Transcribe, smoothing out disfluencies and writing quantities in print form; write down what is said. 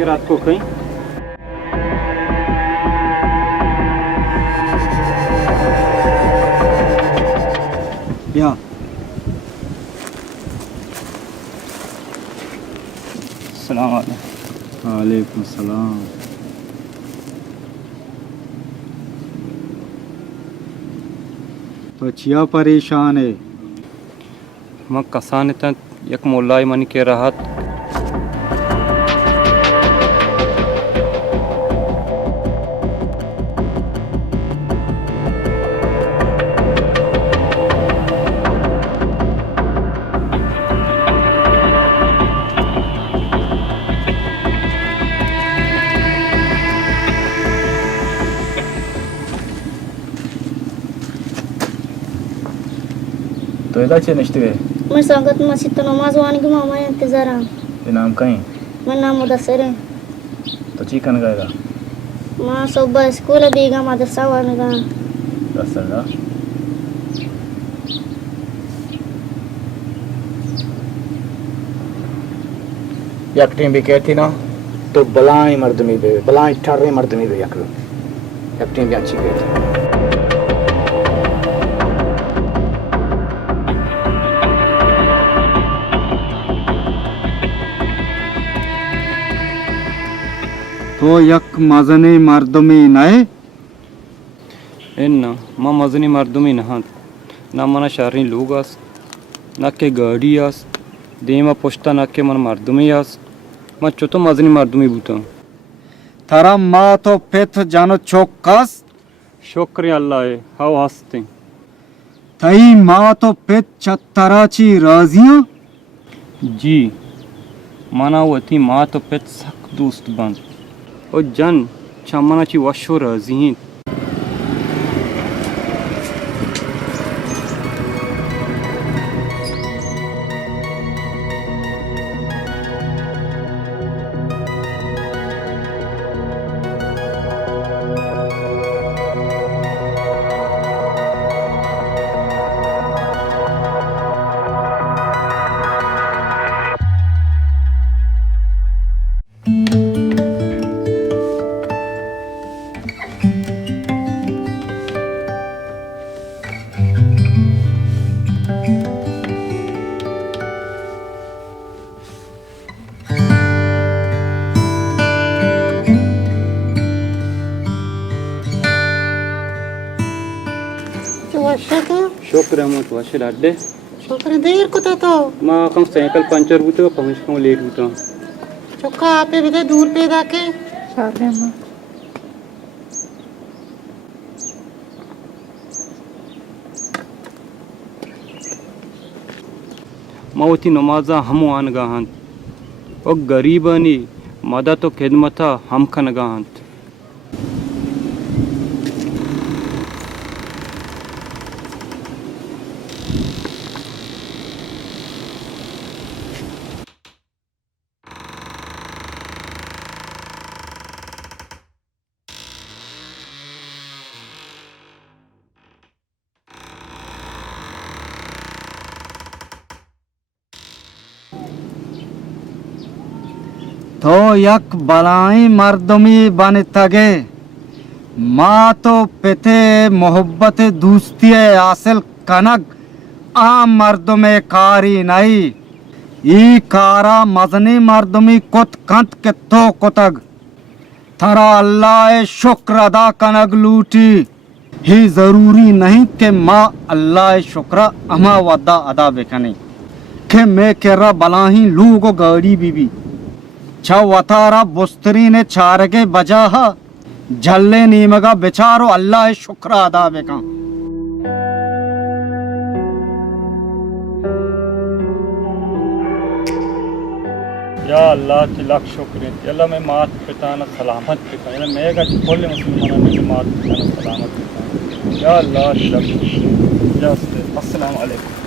के रात को कहीं यहाँ सलाम वालेकुम सलाम। तो चिया परेशान है? मैं कसान तक एक मोलाई मन के राहत तो इधर चे निश्चित है मैं संगत मस्जिद तो नमाज वाने की मामा इंतजार हम। ये नाम कहीं मैं नाम मुदस्सिर है। तो चिकन गएगा माँ सुबह स्कूल बीगा मदरसा वाने का 10 सरदा एक टीम भी कहती ना तो बलाई मर्दमी बे बलाई ठारे मर्दमी बे एक टीम भी अच्छी कहती तो यक मजनी मर्दमी नए एन माँ मजनी मर्दुमी नहात ना मना शारी लोग आस ना के गाड़ी आस देमा पोस्ता ना के मन मर्दुमी आस मैं चुतो मजनी मर्दुमी बूता थारा माँ तो पेथ जानो चौकस शुक्रिया अल्लाह है हाउ हंसते थई माँ तो पेथ चतराची राजिया जी माना वती माँ तो पेत सख दोस्त बंद और जन चमनाची वशो राजी शुक्र अहमद वशिल अड्डे छोकरे देर को तो माँ कम साइकिल पंचर बूते पहुँच कम लेट बूता चौका आपे भी दूर पे जाके मवती नमाजा हम आन गाहंत और गरीबानी मदा तो खिदमता हम खन गाहंत तो यक बलाई मर्दमी बन तगे माँ तो पेते मोहब्बत दोस्ती हासिल कनक आम मर्दमे कारी नहीं ई कारा मजनी मर्दमी कुत कंत के तो कुतग थरा अल्लाह शुक्र अदा कनक लूटी ही जरूरी नहीं के माँ अल्लाह शुक्र अमा वदा अदा बेखनी के मैं केरा बलाही लूगो गाड़ी बीबी छ वतारा बुस्तरी ने चारगे बजाह झल्ले नीमगा बेचारो अल्लाह शुक्र अदा बेका या अल्लाह की लाख शुक्र अल्लाह मैं मात पिता न सलामत पिता यानी मैं का खोले मुसलमान में मात पिता न सलामत पिता या अल्लाह की लाख शुक्र या अस्सलाम वालेकुम।